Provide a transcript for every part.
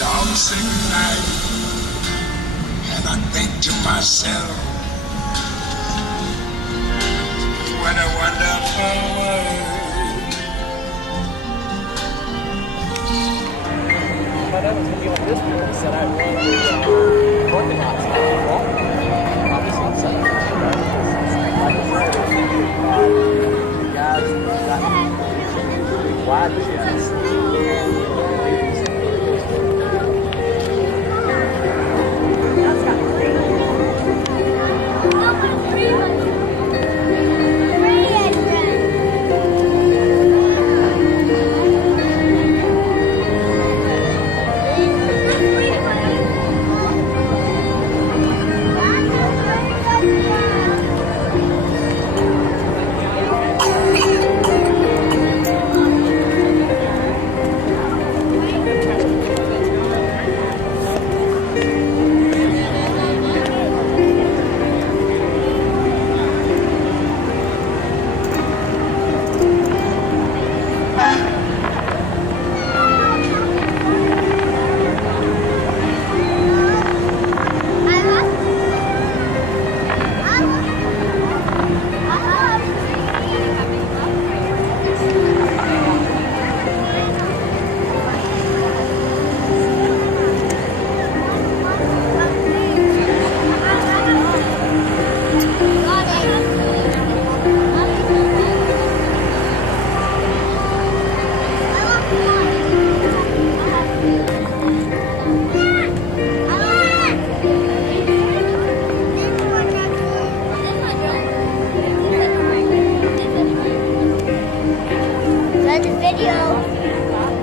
Dogs sing night, and I think to myself, what a wonderful world. My dad was going to be on this board. He said I want to organize that. Obviously, I'm set up. Like I said, the guys got wide chest.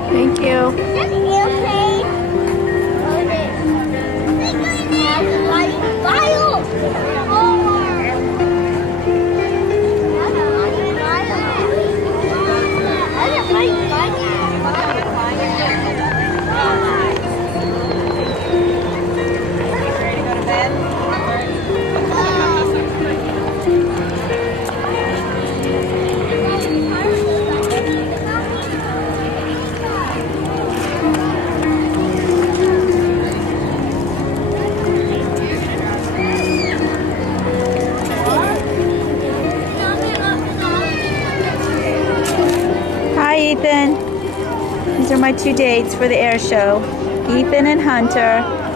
Thank you. Hi, Ethan. These are my two dates for the air show. Ethan and Hunter.